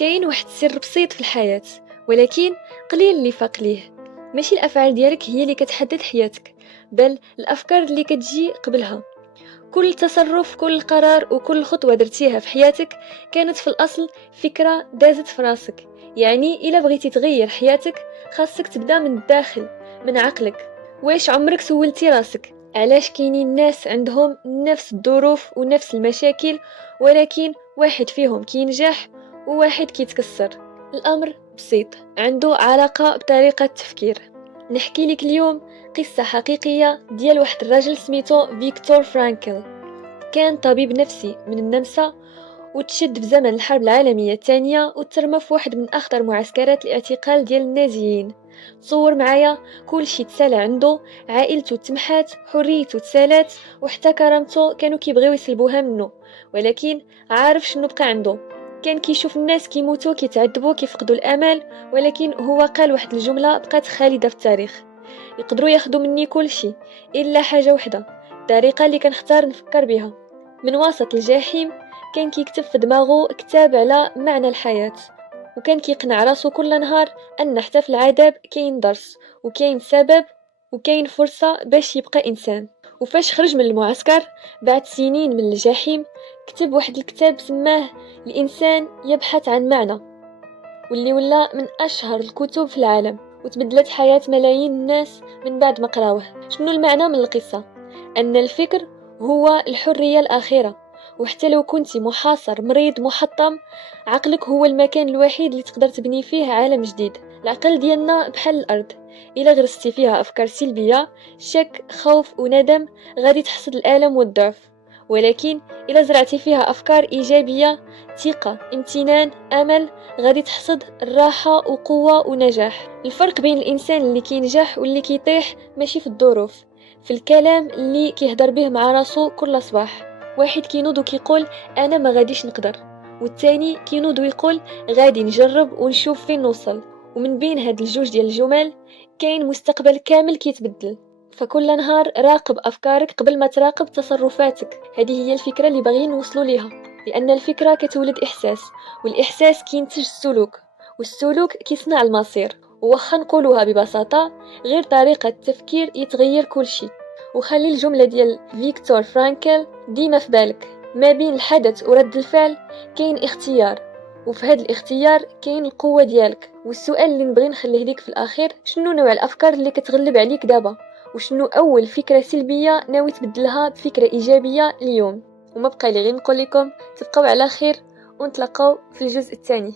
كاين واحد السر بسيط في الحياة، ولكن قليل اللي فاق ليه. ماشي الافعال ديالك هي اللي كتحدد حياتك، بل الافكار اللي كتجي قبلها. كل تصرف، كل قرار وكل خطوة درتيها في حياتك كانت في الأصل فكرة دازت في راسك. يعني إلا بغيتي تغير حياتك خاصك تبدأ من الداخل، من عقلك. واش عمرك سولتي راسك علاش كاينين ناس عندهم نفس الظروف ونفس المشاكل، ولكن واحد فيهم كينجح وواحد كيتكسر؟ الأمر بسيط، عنده علاقة بطريقة التفكير. نحكي لك اليوم قصة حقيقية ديال واحد الراجل سميتو فيكتور فرانكل. كان طبيب نفسي من النمسا، وتشد في زمن الحرب العالمية الثانية، وترمى في واحد من أخطر معسكرات الاعتقال ديال النازيين. تصور معايا، كل شي تسالى عنده، عائلته تمحات، حريته تسالات، وحتى كرامته كانوا كيبغيو يسلبوها منه. ولكن عارف شنو بقى عنده؟ كان كيشوف الناس كيموتوا، كيتعذبوا، كيفقدوا الامل، ولكن هو قال واحد الجملة بقات خالدة في التاريخ: يقدروا ياخدوا مني كل شيء الا حاجه وحده، الطريقه اللي كنختار نفكر بها. من وسط الجحيم كان كيكتب في دماغه كتاب على معنى الحياه، وكان كيقنع راسو كل نهار ان حتى في العذاب كاين درس وكاين سبب وكاين فرصه باش يبقى انسان. وفاش خرج من المعسكر بعد سنين من الجحيم، كتب واحد الكتاب سماه الانسان يبحث عن معنى، واللي ولا من اشهر الكتب في العالم، وتبدلت حياة ملايين الناس من بعد ما قراوه. شنو المعنى من القصة؟ أن الفكر هو الحرية الأخيرة، وحتى لو كنتي محاصر، مريض، محطم، عقلك هو المكان الوحيد اللي تقدر تبني فيه عالم جديد. العقل ديالنا بحال الأرض، إلا غرستي فيها أفكار سلبية، شك، خوف وندم، غادي تحصد الألم والضعف. ولكن إلا زرعتي فيها أفكار إيجابية، ثقة، امتنان، أمل، غادي تحصد الراحة وقوة ونجاح. الفرق بين الإنسان اللي كينجح واللي كيطيح ماشي في الظروف، في الكلام اللي كيهدر به مع راسو كل صباح. واحد كينوض وكيقول أنا ما غاديش نقدر، والتاني كينوض ويقول غادي نجرب ونشوف فين نوصل. ومن بين هاد الجوج ديال الجمل كاين مستقبل كامل كيتبدل. فكل نهار راقب أفكارك قبل ما تراقب تصرفاتك. هذه هي الفكرة اللي باغيين نوصلوا ليها، لأن الفكرة كتولد إحساس، والإحساس كينتج السلوك، والسلوك كيصنع المصير. وخا نقولوها ببساطة، غير طريقة التفكير يتغير كل شيء. وخلي الجملة ديال فيكتور فرانكل ديما في بالك: ما بين الحدث ورد الفعل كاين اختيار، وفي هذا الاختيار كاين القوة ديالك. والسؤال اللي نبغي نخليه ليك في الأخير: شنو نوع الأفكار اللي كتغلب عليك دابا؟ وشنو أول فكرة سلبية ناوي تبدلها بفكرة إيجابية اليوم؟ وما بقى لي غير نقول لكم تبقوا على خير، ونتلاقاو في الجزء الثاني.